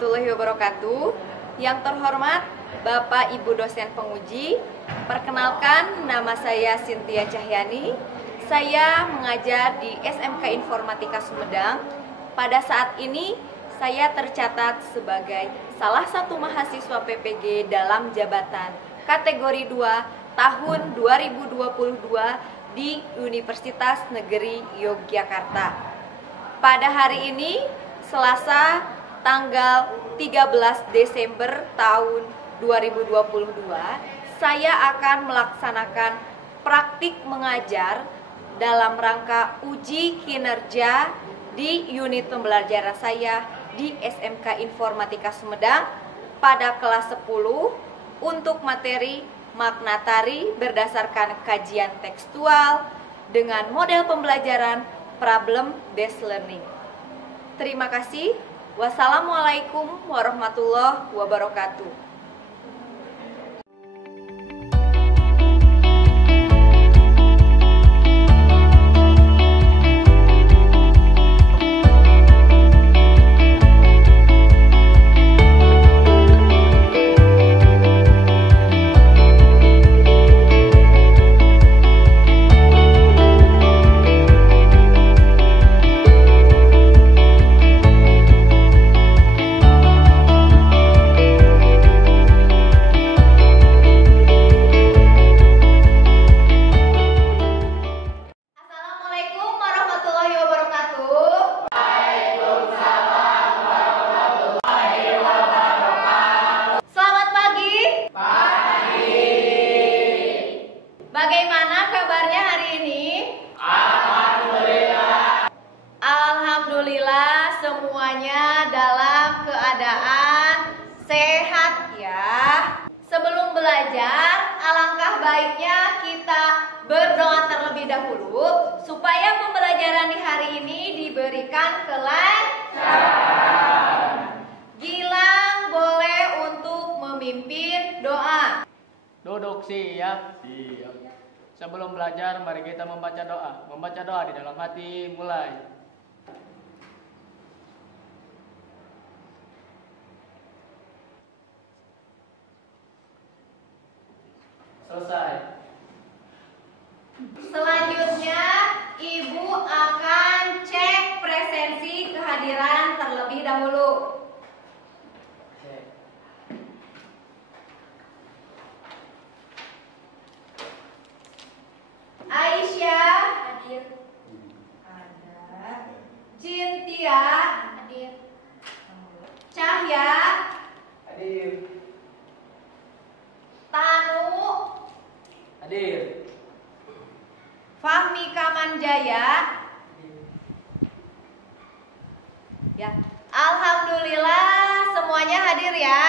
warahmatullahi wabarakatuh. Yang terhormat Bapak Ibu dosen penguji, perkenalkan nama saya Cynthia Cahyani. Saya mengajar di SMK Informatika Sumedang. Pada saat ini saya tercatat sebagai salah satu mahasiswa PPG dalam jabatan kategori 2 tahun 2022 di Universitas Negeri Yogyakarta. Pada hari ini, Selasa tanggal 13 Desember tahun 2022, saya akan melaksanakan praktik mengajar dalam rangka uji kinerja di unit pembelajaran saya di SMK Informatika Sumedang pada kelas 10 untuk materi makna tari berdasarkan kajian tekstual dengan model pembelajaran problem-based learning. Terima kasih. Wassalamualaikum warahmatullahi wabarakatuh. Bagaimana kabarnya hari ini? Alhamdulillah. Alhamdulillah semuanya dalam keadaan sehat ya. Sebelum belajar, alangkah baiknya kita berdoa terlebih dahulu supaya pembelajaran di hari ini diberikan kelancaran. Gilang boleh untuk memimpin doa. Duduk siap. Sebelum belajar, mari kita membaca doa. Membaca doa di dalam hati, mulai. Selesai. Selanjutnya, Ibu akan cek presensi kehadiran terlebih dahulu. Aisyah hadir. Ada. Cynthia hadir. Cahya Hadir. Tanu Hadir. Fahmi Kamanjaya. Ya, alhamdulillah semuanya hadir ya.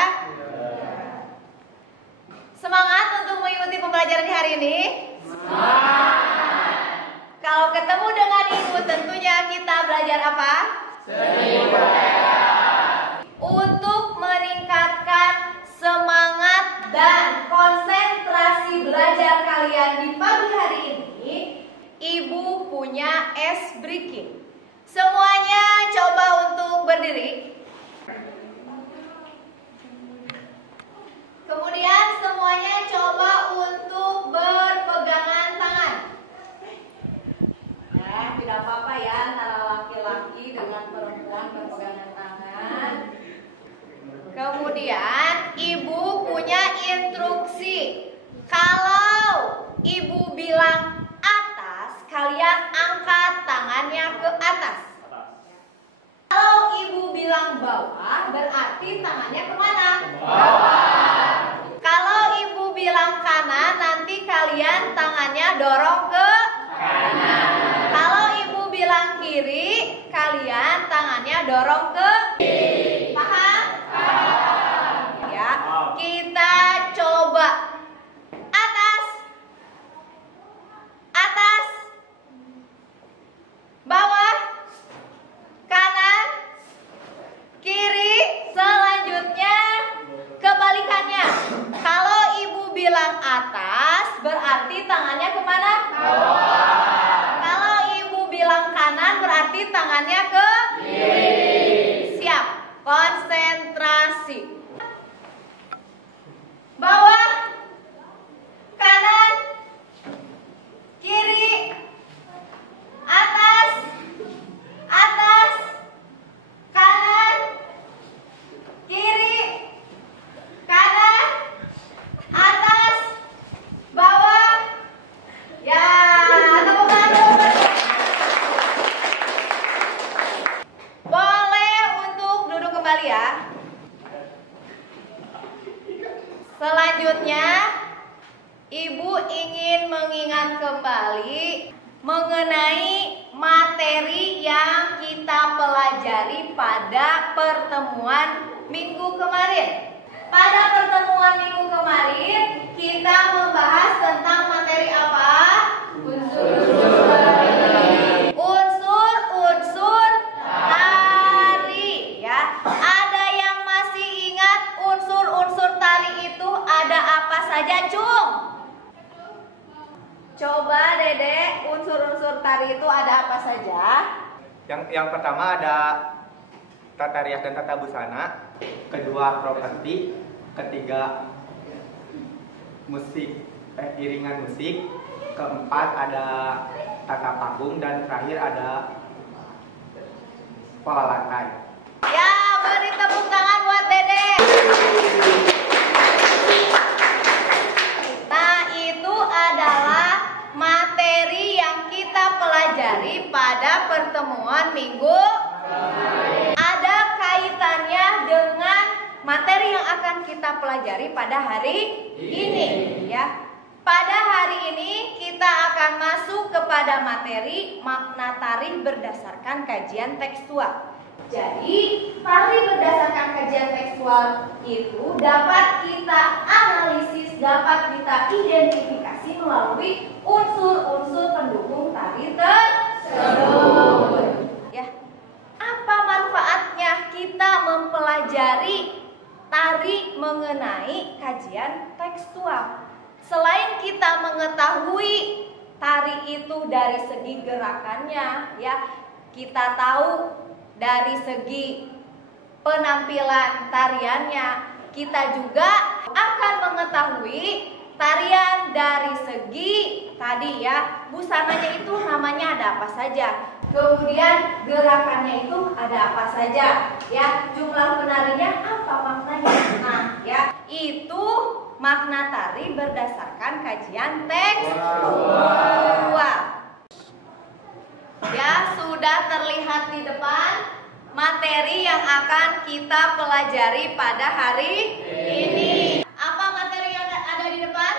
Semangat untuk mengikuti pembelajaran di hari ini. Kalau ketemu dengan Ibu tentunya kita belajar apa? Seni budaya. Untuk meningkatkan semangat dan konsentrasi belajar kalian di pagi hari ini, Ibu punya ice breaking. Semuanya coba untuk berdiri. Kemudian semuanya coba untuk berpegangan tangan. Nah, tidak apa-apa ya antara laki-laki dengan perempuan berpegangan tangan. Kemudian Ibu punya instruksi. Kalau Ibu bilang atas, kalian angkat tangannya ke atas. Kalau Ibu bilang bawah, berarti tangannya kemana? Bawah. Kalau Ibu bilang kanan, nanti kalian tangannya dorong ke Kanan. Kalau Ibu bilang kiri, kalian tangannya dorong ke kiri. Paham? Ya, kita coba. Atas. Atas. Bawah. Kanan. Kiri. Selanjutnya kebalikannya. Kalau Ibu bilang atas, berarti tangannya kemana? Bawah. Kalau Ibu bilang kanan, berarti tangannya ke kiri. aksi. Bawah, kanan, kiri, atas, atas, kanan, kiri, kanan, atas, bawah. Ya, tepuk tangan. Boleh untuk duduk kembali ya. Selanjutnya, Ibu ingin mengingat kembali mengenai materi yang kita pelajari pada pertemuan minggu kemarin. Pada pertemuan minggu kemarin, kita membahas tentang materi apa? Unsur-unsur tari, ya. Ada yang masih ingat unsur-unsur tari itu ada apa saja, Cung? Coba Dede, unsur-unsur tari itu ada apa saja? Yang pertama ada tata rias dan tata busana, kedua properti, ketiga musik, iringan musik, keempat ada tata panggung, dan terakhir ada pola lantai. Ya, beri tepuk tangan buat Dede. Nah, itu adalah materi yang kita pelajari pada pertemuan minggu. Ada kaitannya dengan materi yang akan kita pelajari pada hari ini, ya. Pada hari ini kita akan masuk kepada materi makna tari berdasarkan kajian tekstual. Jadi, tari berdasarkan kajian tekstual itu dapat kita analisis, dapat kita identifikasi melalui unsur-unsur pendukung tari tersebut. Ya. Apa manfaatnya kita mempelajari tari mengenai kajian tekstual? Selain kita mengetahui tari itu dari segi gerakannya, ya, kita tahu dari segi penampilan tariannya, kita juga akan mengetahui tarian dari segi tadi, ya, busananya itu namanya ada apa saja, kemudian gerakannya itu ada apa saja, ya, jumlah penarinya apa maknanya. Nah, ya, itu makna tari berdasarkan kajian tekstual. Ya, sudah terlihat di depan materi yang akan kita pelajari pada hari ini. Apa materi yang ada di depan?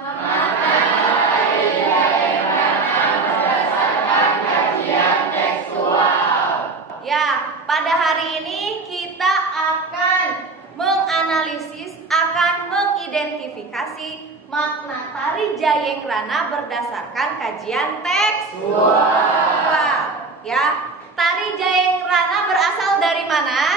Materi yang berdasarkan kajian tekstual. Ya, pada hari ini kita akan menganalisis, akan mengidentifikasi makna tari Jayenggrana berdasarkan kajian tekstual. Ya, tari Jayenggrana berasal dari mana?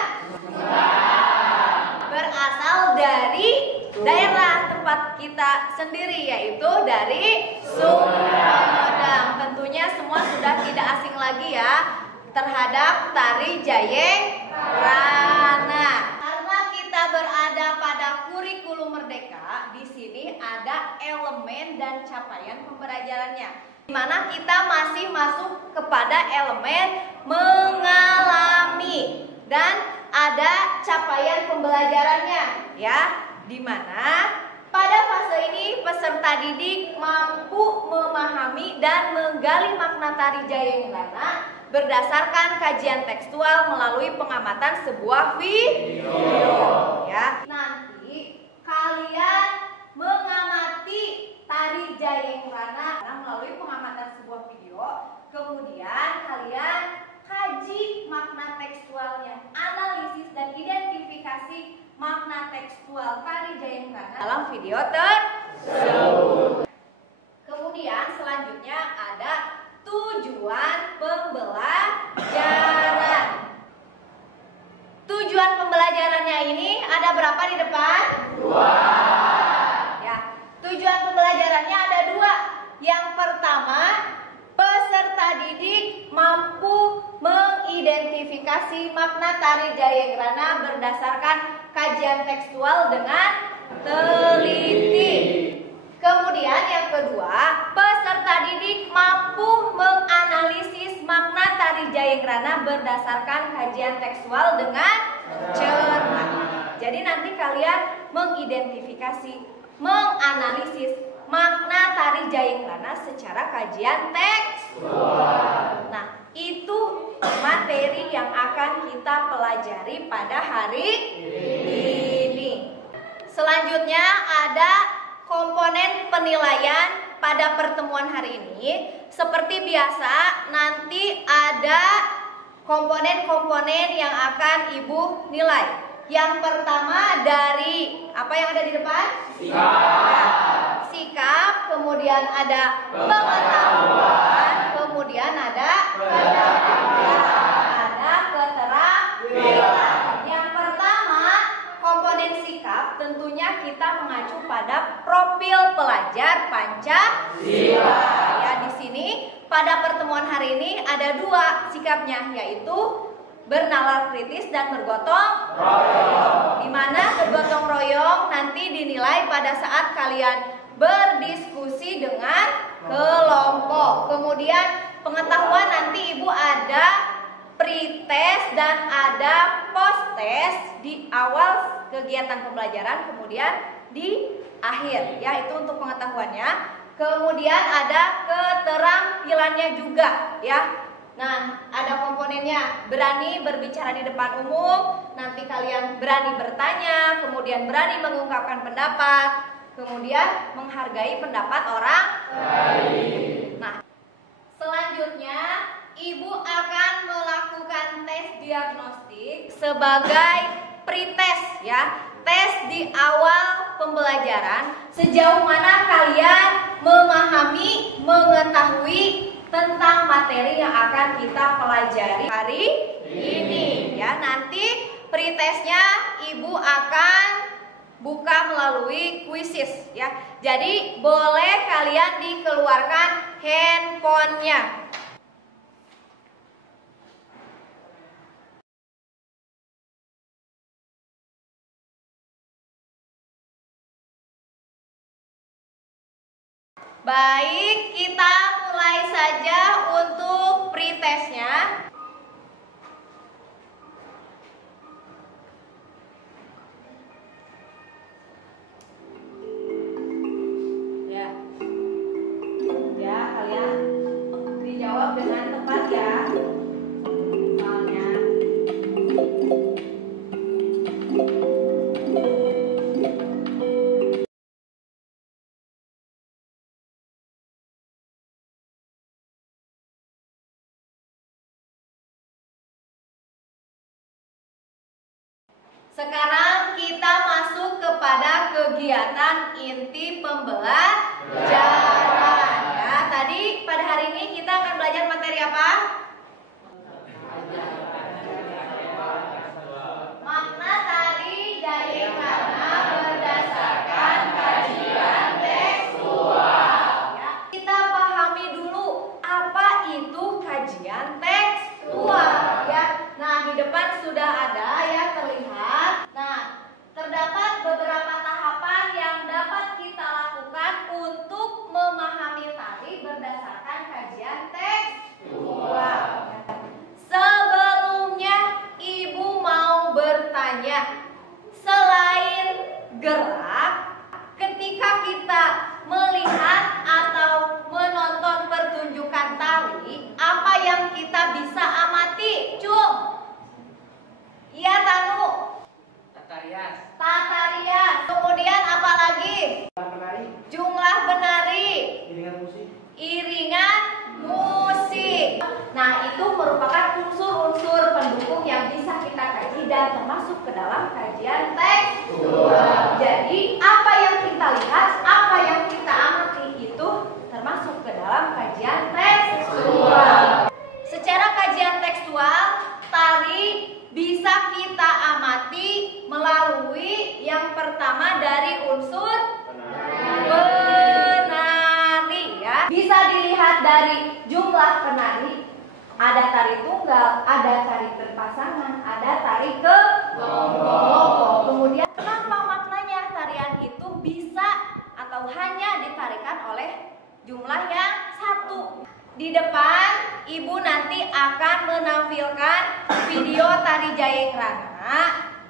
Berasal dari daerah tempat kita sendiri, yaitu dari Sumedang. Tentunya semua sudah tidak asing lagi ya terhadap tari Jayenggrana. Karena kita berada pada kurikulum merdeka, di sini ada elemen dan capaian pembelajarannya, di mana kita masih masuk kepada elemen mengalami dan ada capaian pembelajarannya, ya, di mana pada fase ini peserta didik mampu memahami dan menggali makna tari Jayenggrana berdasarkan kajian tekstual melalui pengamatan sebuah video, ya. Nanti kalian mengamati tari Jayenggrana melalui pengamatan sebuah video, kemudian kalian kaji makna tekstualnya, analisis dan identifikasi makna tekstual tari Jayenggrana dalam video tersebut. Kemudian selanjutnya ada tujuan pembelajaran. Tujuan pembelajarannya ini ada berapa di depan? 2. Ya, tujuan pembelajarannya ada 2. Yang pertama, peserta didik mampu mengidentifikasi makna tari Jayenggrana berdasarkan kajian tekstual dengan teliti. Kemudian yang kedua, peserta didik mampu menganalisis makna tari Jayenggrana berdasarkan kajian tekstual dengan cermat. Jadi nanti kalian mengidentifikasi, menganalisis makna tari Jayenggrana secara kajian tekstual. Nah, itu materi yang akan kita pelajari pada hari ini. Selanjutnya ada komponen penilaian pada pertemuan hari ini. Seperti biasa, nanti ada komponen-komponen yang akan Ibu nilai. Yang pertama dari apa yang ada di depan? Sikap, kemudian ada pengetahuan, kemudian ada keterampilan. Yang pertama, komponen sikap tentunya kita mengacu pada profil pelajar Pancasila. Ya, di sini pada pertemuan hari ini ada dua sikapnya, yaitu bernalar kritis dan bergotong royong. Di mana bergotong royong nanti dinilai pada saat kalian berdiskusi dengan kelompok. Kemudian pengetahuan nanti Ibu ada pretest dan ada posttest di awal kegiatan pembelajaran, kemudian di akhir, ya, itu untuk pengetahuannya. Kemudian ada keterampilannya juga, ya. Nah, ada komponennya, berani berbicara di depan umum, nanti kalian berani bertanya, kemudian berani mengungkapkan pendapat, kemudian menghargai pendapat orang lain. Nah, selanjutnya Ibu akan melakukan tes diagnostik sebagai pretest, ya. Tes di awal pembelajaran, sejauh mana kalian memahami, mengetahui tentang materi yang akan kita pelajari hari ini, ya. Nanti pretestnya Ibu akan buka melalui kuisis, ya. Jadi boleh kalian dikeluarkan handphonenya. Baik, kita mulai saja untuk pretestnya. Ya, ya, kalian dijawab dengan tepat, ya. Soalnya sekarang kita masuk kepada kegiatan inti pembelajaran, ya. Tadi pada hari ini kita akan belajar materi apa? Makna tari Jayenggrana berdasarkan kajian tekstual, ya. Kita pahami dulu apa itu kajian tekstual, ya. Nah, di depan sudah ada, ya, terlihat. Nah, terdapat beberapa tahapan yang dapat kita lakukan untuk memahami tari berdasarkan kajian tekstual. Sebelumnya Ibu mau bertanya, selain gerak, ketika kita melihat atau menonton pertunjukan tari, apa yang kita bisa amati? Cung. Iya, Tanu. Tata rias. Kemudian apa lagi? Jumlah penari. Iringan musik. Nah, itu merupakan unsur-unsur pendukung yang bisa kita kaji dan termasuk ke dalam kajian tekstual. Jadi, apa yang kita lihat, apa yang kita amati itu termasuk ke dalam kajian tekstual. Secara kajian tekstual, tari bisa kita amati melalui yang pertama dari unsur penari, ya. Bisa dilihat dari jumlah penari. Ada tari tunggal, ada tari berpasangan, ada tari kelompok. Kemudian jumlah yang 1. Di depan Ibu nanti akan menampilkan video tari Jayeng Rana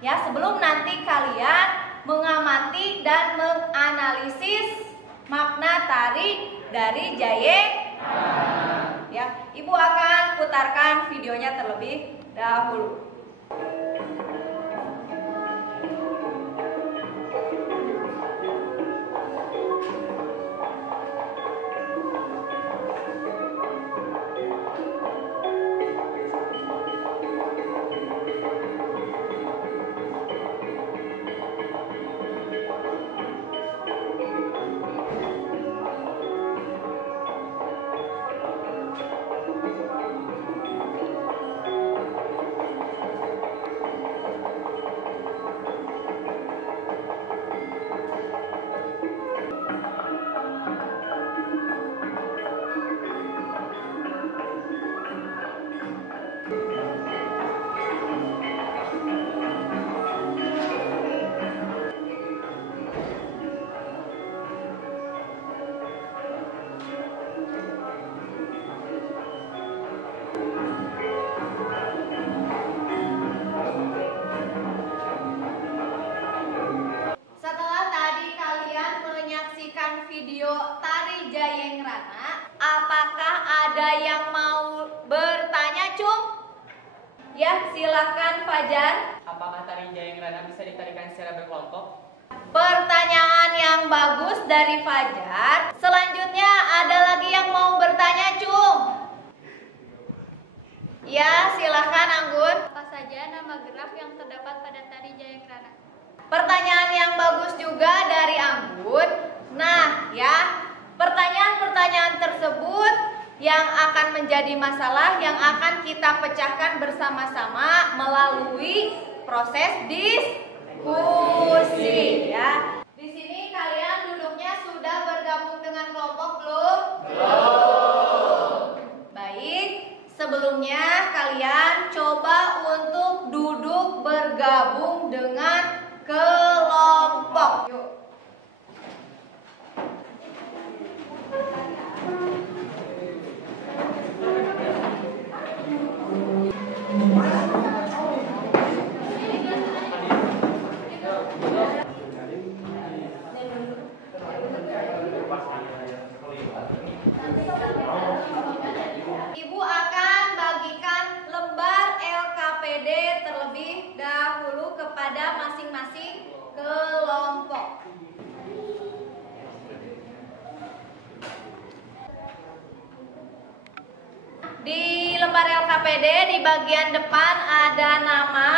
ya, sebelum nanti kalian mengamati dan menganalisis makna tari dari Jayeng Rana. Ya, Ibu akan putarkan videonya terlebih dahulu. Video tari Jayeng Rana, apakah ada yang mau bertanya, Cung? Ya, silahkan Fajar. Apakah tari Jayeng Rana bisa ditarikan secara berkelompok? Pertanyaan yang bagus dari Fajar. Selanjutnya ada lagi yang mau bertanya, Cung? Ya, silahkan Anggun. Apa saja nama gerak yang terdapat pada tari Jayeng Rana? Pertanyaan yang bagus juga dari Anggun. Nah, ya, pertanyaan-pertanyaan tersebut yang akan menjadi masalah yang akan kita pecahkan bersama-sama melalui proses diskusi, ya. Di sini kalian duduknya sudah bergabung dengan kelompok belum? Belum. Baik, sebelumnya kalian coba untuk duduk bergabung dengan kelompok. Yuk. Ibu akan bagikan lembar LKPD terlebih dahulu kepada masing-masing kelompok. Di lembar LKPD di bagian depan ada nama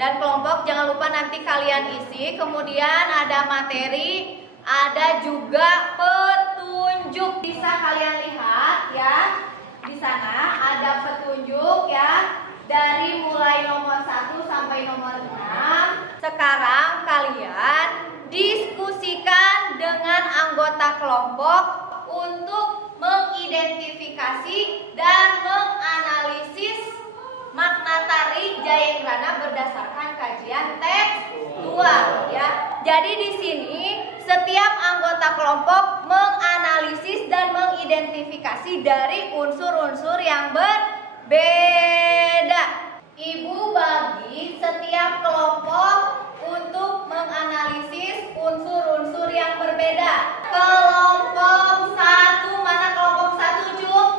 dan kelompok, jangan lupa nanti kalian isi. Kemudian ada materi, ada juga petunjuk. Bisa kalian lihat ya. Di sana ada petunjuk ya, dari mulai nomor 1 sampai nomor 6. Sekarang kalian diskusikan dengan anggota kelompok untuk mengidentifikasi dan menganalisis makna tari Jayeng Rana berdasarkan kajian tekstual ya. Jadi di sini setiap anggota kelompok menganalisis dan mengidentifikasi dari unsur-unsur yang berbeda. Ibu bagi setiap kelompok untuk menganalisis unsur-unsur yang berbeda. Kelompok 1, mana kelompok 1, Jung?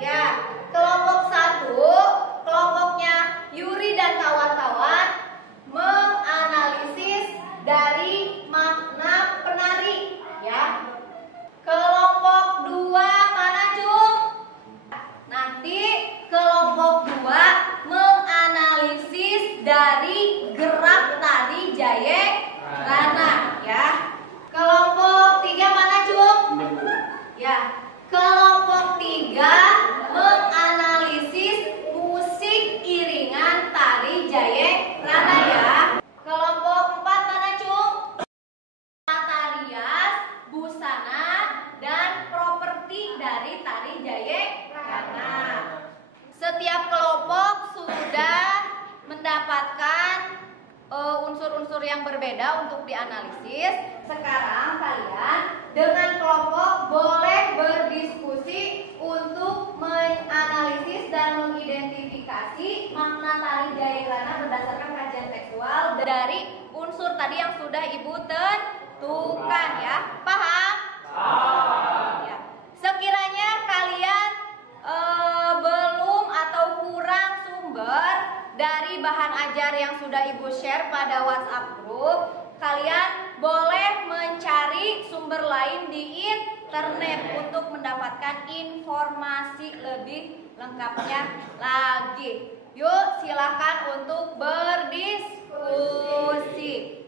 Ya, kelompok 1, kelompoknya Yuri dan kawan-kawan menganalisis dari makna penari ya. Kelompok 2 mana, Cung? Nanti kelompok 2 menganalisis dari gerak unsur-unsur yang berbeda untuk dianalisis. Sekarang kalian dengan kelompok boleh berdiskusi untuk menganalisis dan mengidentifikasi makna tari Jayagana berdasarkan kajian tekstual dari unsur tadi yang sudah Ibu tentukan ya. Paham? Ya. Sekiranya kalian belum atau kurang sumber dari bahan ajar yang sudah Ibu share pada WhatsApp group, kalian boleh mencari sumber lain di internet untuk mendapatkan informasi lebih lengkapnya lagi. Yuk, silakan untuk berdiskusi.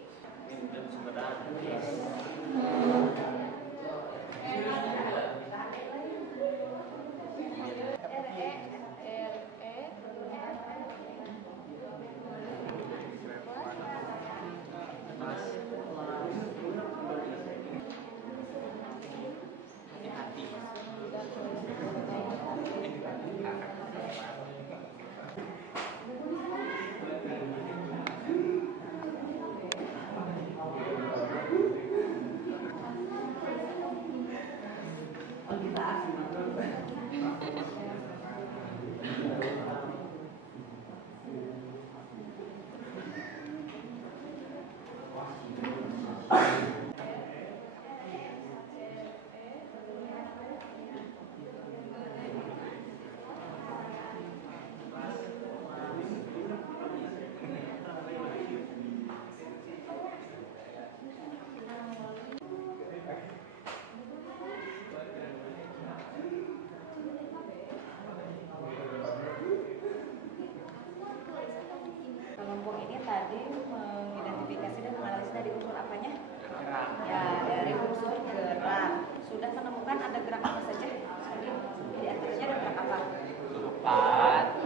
Kelompok ini tadi mengidentifikasi dan menganalisis dari unsur apanya? Gerak. Ya, dari unsur gerak. Sudah menemukan ada gerak apa saja? Di antaranya ada gerak apa? Lompat,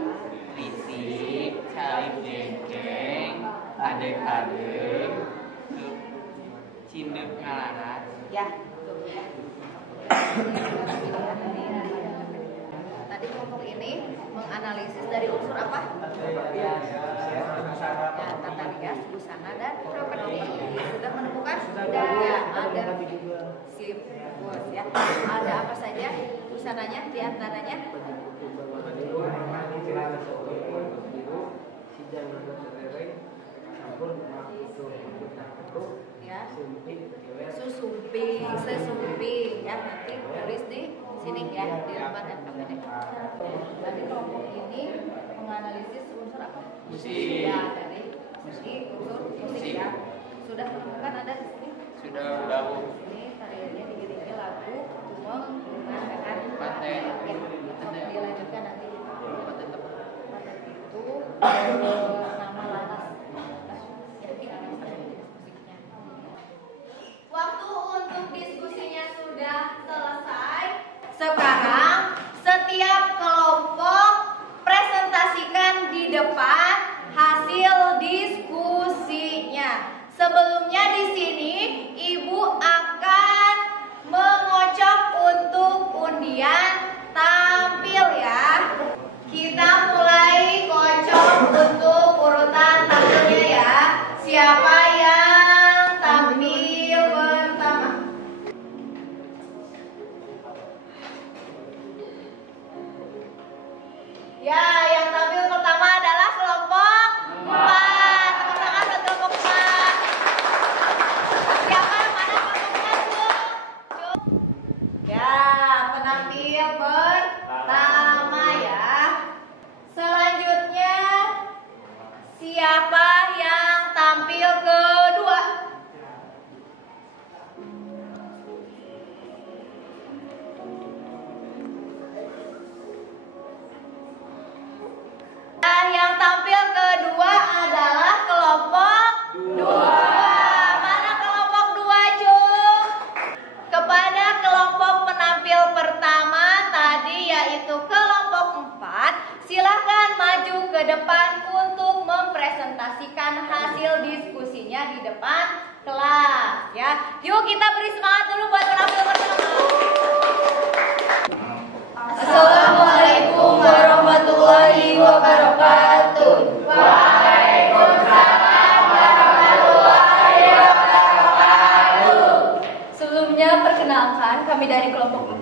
risik, salib jengkeng, adek-adek, cindek ngalaras. Ya, betul ya. Tadi kelompok ini menganalisis dari unsur apa? Ya, tata rias, busana dan penampilan. Sudah menemukan? Sudah. Ya, ada sip, bos ya. Ada apa saja busananya di antaranya? Ya, sesumpi ya, nanti tulis di sini ya, di depan dan KPD. Tadi kelompok ini menganalisis unsur apa? Musik. Ya, dari musik, unsur musik ya. Sudah menemukan ada di sini? Sudah. Ini tariannya diiringi lagu menggunakan Paten. Ya, dilanjutkan nanti. Paten itu nama laras. Ya, musiknya. Waktu untuk diskusinya sudah selesai. Sekarang setiap kelompok presentasikan di depan hasil diskusinya. Sebelumnya di sini Ibu akan mengocok untuk undian tampil ya. Kita mulai kocok untuk urutan tampilnya ya. Siapa yang tampil pertama? Ya, yang tampil pertama adalah kelompok 4. Tepuk tangan buat kelompok 4. Siapa yang mana kelompok 4, Bu? Ya, penampil pertama ya. Selanjutnya siapa yang tampil kedua? Yang tampil kedua adalah kelompok 2. Mana kelompok 2, Cung? Kepada kelompok penampil pertama tadi yaitu kelompok 4, silakan maju ke depan untuk mempresentasikan hasil diskusinya di depan kelas ya. Yuk kita beri semangat dulu buat penampil pertama. Assalamualaikum warahmatullahi wabarakatuh. Waalaikumsalam warahmatullahi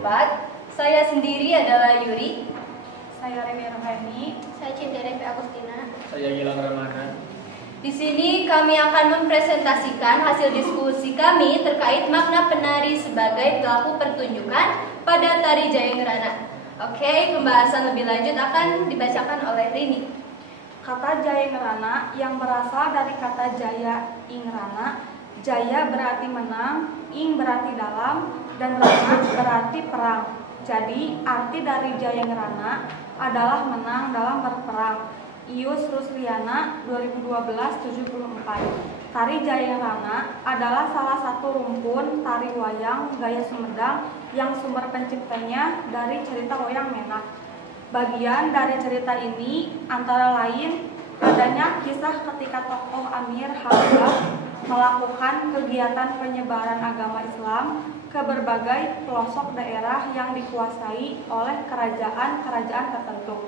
keempat, saya sendiri adalah Yuri. Saya Remi Rohani. Saya Cinta Devi Agustina. Saya Gilang Ramadan. Di sini kami akan mempresentasikan hasil diskusi kami terkait makna penari sebagai pelaku pertunjukan pada tari Jayenggrana. Oke, pembahasan lebih lanjut akan dibacakan oleh Rini. Kata Jayenggrana yang berasal dari kata Jaya Ingrana. Jaya berarti menang, ing berarti dalam, dan rana berarti perang. Jadi arti dari Jayenggrana adalah menang dalam berperang. Ius Rusliana 2012-74. Tari Jayenggrana adalah salah satu rumpun tari wayang gaya Sumedang yang sumber penciptanya dari cerita wayang Menak. Bagian dari cerita ini antara lain adanya kisah ketika tokoh Amir Hamzah melakukan kegiatan penyebaran agama Islam ke berbagai pelosok daerah yang dikuasai oleh kerajaan-kerajaan tertentu.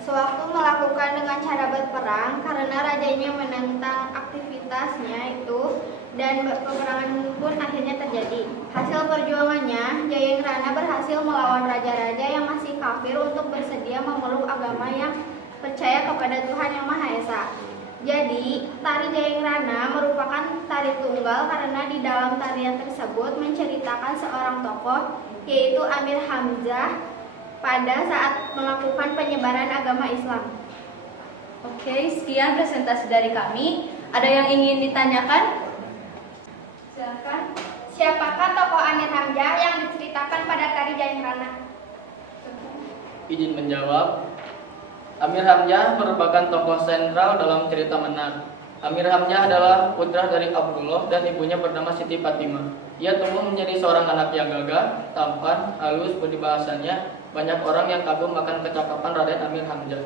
Sewaktu melakukan dengan cara berperang karena rajanya menentang aktivitasnya itu dan peperangan pun akhirnya terjadi. Hasil perjuangannya, Jayenggrana berhasil melawan raja-raja yang masih kafir untuk bersedia memeluk agama yang percaya kepada Tuhan Yang Maha Esa. Jadi, tari Jayenggrana merupakan tari tunggal karena di dalam tarian tersebut menceritakan seorang tokoh yaitu Amir Hamzah pada saat melakukan penyebaran agama Islam. Oke, sekian presentasi dari kami. Ada yang ingin ditanyakan? Silakan. Siapakah tokoh Amir Hamzah yang diceritakan pada tari Jayenggrana? Izin menjawab. Amir Hamzah merupakan tokoh sentral dalam cerita Menak. Amir Hamzah adalah putra dari Abdullah dan ibunya bernama Siti Fatimah. Ia tumbuh menjadi seorang anak yang gagah, tampan, halus budi bahasanya. Banyak orang yang kagum akan kecakapan Raden Amir Hamzah.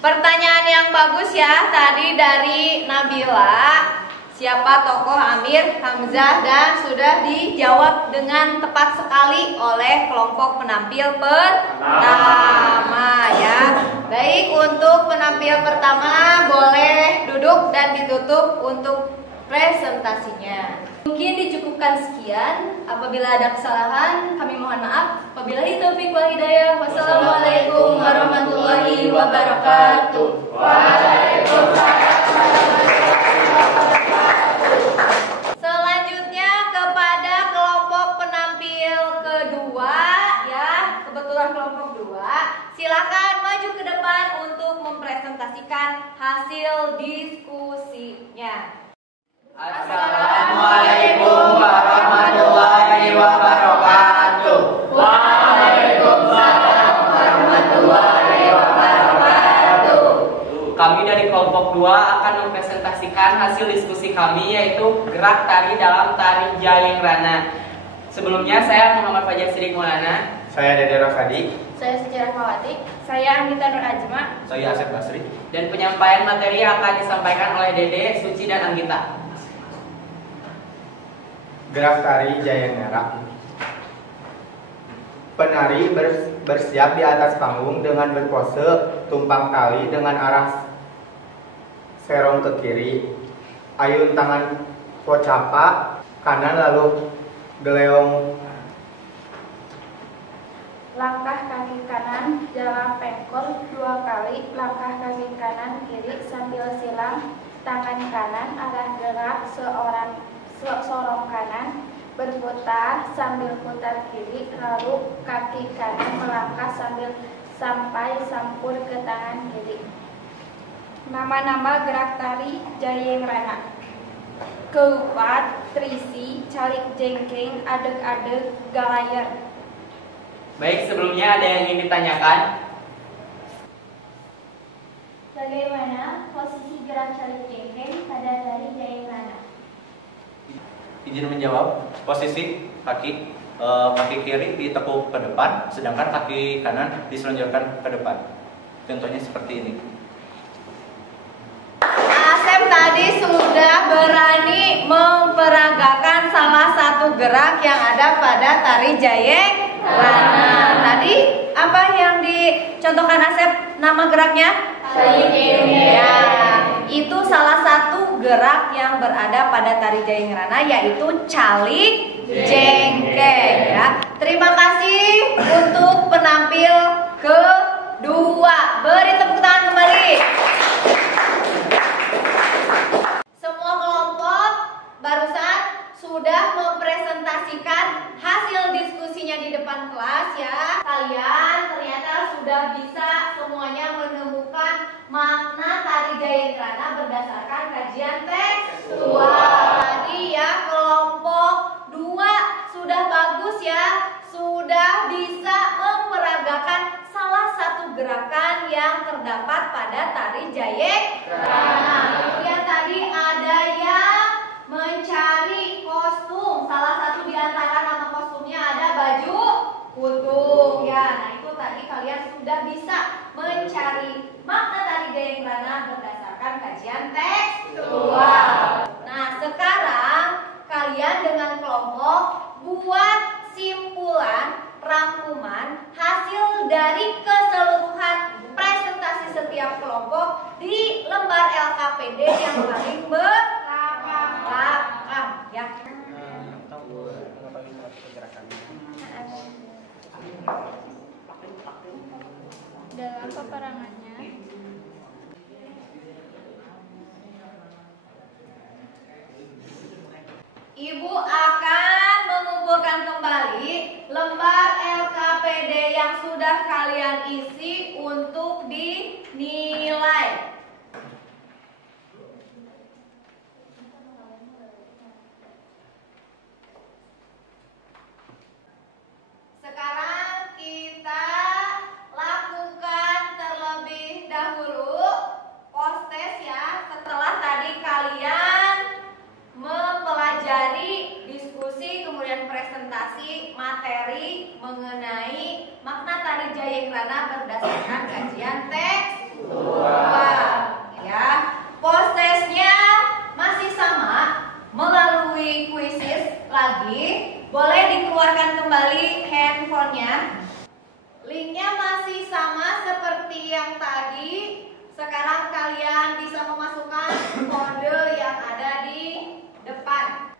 Pertanyaan yang bagus ya tadi dari Nabila. Siapa tokoh Amir Hamzah dan sudah dijawab dengan tepat sekali oleh kelompok penampil pertama ya. Baik, untuk penampil pertama boleh duduk dan ditutup untuk presentasinya. Mungkin dicukupkan sekian. Apabila ada kesalahan, kami mohon maaf. Wabillahi taufiq wal hidayah. Wassalamualaikum warahmatullahi wabarakatuh. Waalaikumsalam. Selanjutnya kepada kelompok penampil kedua ya, kebetulan kelompok 2. Silakan maju ke depan untuk mempresentasikan hasil diskusinya. Assalamualaikum warahmatullahi wabarakatuh. Waalaikumsalam warahmatullahi wabarakatuh. Kami dari kelompok 2 akan mempresentasikan hasil diskusi kami yaitu gerak tari dalam tari Jayenggrana. Sebelumnya saya Muhammad Fajar Sidik Maulana. Saya Dede Rosadi. Saya Sejarah Kawati. Saya Anita Nur Ajma. Saya Asep Basri. Dan penyampaian materi akan disampaikan oleh Dede, Suci, dan Anggita. Gerak tari Jayenggrana. Penari bersiap di atas panggung dengan berpose tumpang tali dengan arah serong ke kiri. Ayun tangan pocapa kanan lalu geleong. Langkah kaki kanan jalan pengkor 2 kali. Langkah kaki kanan kiri sambil silang. Tangan kanan arah gerak sorong kanan, berputar sambil putar kiri, lalu kaki kanan melangkah sampai sampul ke tangan kiri. Nama-nama gerak tari Jayenggrana. Keupat, trisi, calik jengking, adeg-adeg, galayar. Baik, sebelumnya ada yang ingin ditanyakan? Bagaimana posisi gerak calik jengking pada tari Jayenggrana? Izin menjawab, posisi kaki kiri ditekuk ke depan, sedangkan kaki kanan diselonjorkan ke depan. Contohnya seperti ini. Asep tadi sudah berani memperagakan salah satu gerak yang ada pada tari Jayenggrana. Tadi apa yang dicontohkan Asep nama geraknya? Ya, itu salah satu gerak yang berada pada tari Jayeng Rana, yaitu calik jengkeng ya. Terima kasih untuk penampil kedua. Beri tepuk tangan kembali. Semua kelompok barusan sudah mempresentasikan hasil diskusinya di depan kelas ya. Kalian ternyata sudah bisa semuanya menemukan makna tari Jayeng Rana berdasarkan kajian tekstual. Tadi ya kelompok 2 sudah bagus ya, sudah bisa memperagakan salah satu gerakan yang terdapat pada tari Jayeng Rana. Kemudian tadi ada yang mencari kostum. Salah satu di antara nama kostumnya ada baju kutub ya. Nah, itu tadi kalian sudah bisa mencari makna tari Jayeng Rana berdasarkan kajian tekstual. Nah, sekarang kalian dengan kelompok buat simpulan rangkuman hasil dari keseluruhan presentasi setiap kelompok di lembar LKPD yang paling belakang ya. Dalam peperangannya, Ibu akan mengumpulkan kembali lembar LKPD yang sudah kalian isi untuk dinilai. Sekarang kita lakukan terlebih dahulu post-test ya. Setelah tadi kalian mempelajari diskusi kemudian presentasi materi mengenai makna tari Jayeng Rana berdasarkan kajian tekstual ya. Post-testnya masih sama melalui kuisis lagi. Boleh dikeluarkan kembali handphonenya. Linknya masih sama seperti yang tadi. Sekarang kalian bisa memasukkan kode yang ada di depan.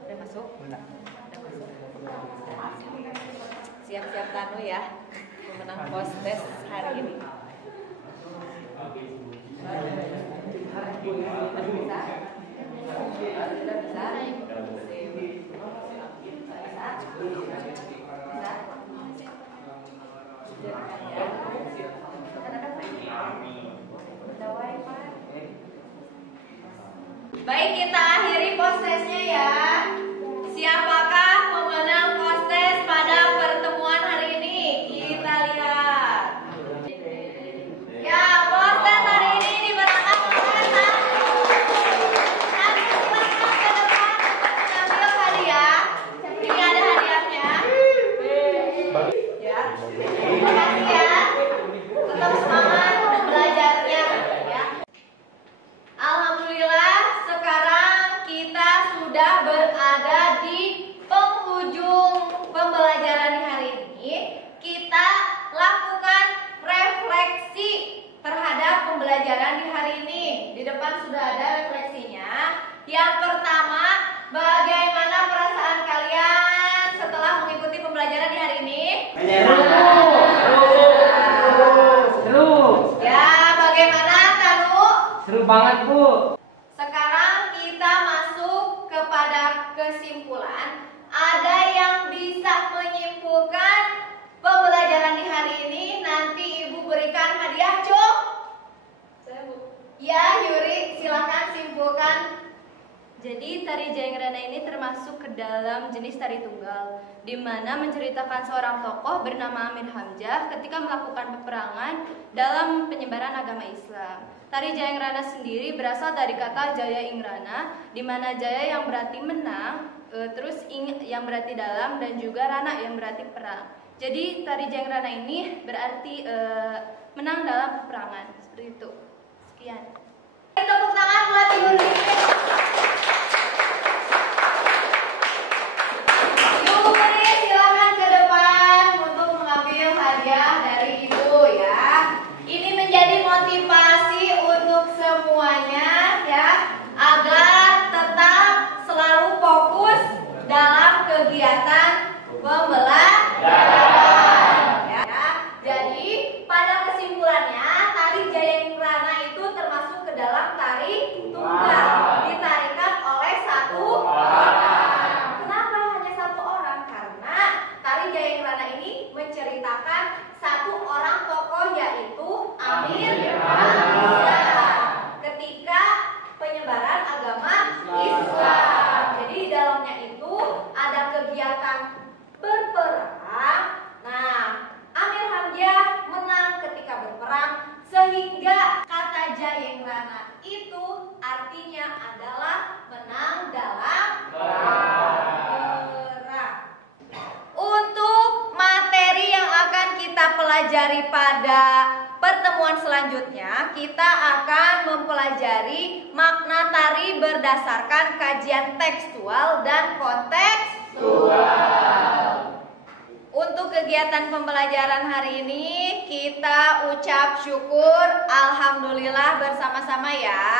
Udah masuk? Siap-siap tanu ya, pemenang post test hari ini. Baik, kita akhiri post testnya ya. Siapakah pemenang post test pada pertemuan hari ini? Kita lihat. Ya, post test hari ini dimenangkan oleh Tanu. Tanu, silakan ke depan untuk mengambil hadiah. Ini ada hadiahnya. Ya, terima kasih ya. Tetap semangat belajarnya ya. Alhamdulillah, sekarang kita sudah berada di penghujung pembelajaran di hari ini. Kita lakukan refleksi terhadap pembelajaran di hari ini. Di depan sudah ada refleksinya. Yang pertama, bagaimana perasaan kalian setelah mengikuti pembelajaran di hari ini? Seru. Ya, bagaimana Tanu? Seru banget, Bu. Sekarang kita masuk kepada kesimpulan. Ada yang bisa menyimpulkan pembelajaran di hari ini? Nanti Ibu berikan hadiah, Cuk. Saya, Bu. Ya, Yuri, silakan simpulkan. Jadi tari Jayeng Rana ini termasuk ke dalam jenis tari tunggal, di mana menceritakan seorang tokoh bernama Amir Hamzah ketika melakukan peperangan dalam penyebaran agama Islam. Tari Jayeng Rana sendiri berasal dari kata Jaya Ing Rana, di mana Jaya yang berarti menang, terus Ing yang berarti dalam, dan juga Rana yang berarti perang. Jadi tari Jayeng Rana ini berarti menang dalam peperangan, seperti itu. Sekian. kalian. Tepuk tangan buat Ibu Rini. Ibu Rini silakan ke depan untuk mengambil hadiah dari Ibu ya. Ini menjadi motivasi untuk semuanya ya, agar tetap selalu fokus dalam kegiatan pembelajaran ya. Jadi pada kesimpulannya tari Jayenggrana itu termasuk ke dalam tari tunggal, ditarikan oleh satu orang. Kenapa hanya satu orang? Karena tari Jayenggrana ini menceritakan satu orang tokoh, yaitu Amir Hamzah ketika penyebaran agama Islam. Jadi di dalamnya itu ada kegiatan berperang. Nah, Amir Hamzah menang ketika berperang, sehingga kata Jayenggrana itu artinya adalah menang dalam perang. Untuk materi yang akan kita pelajari pada pertemuan selanjutnya, kita akan mempelajari makna tari berdasarkan kajian tekstual dan kontekstual. Untuk kegiatan pembelajaran hari ini kita ucap syukur alhamdulillah bersama-sama ya.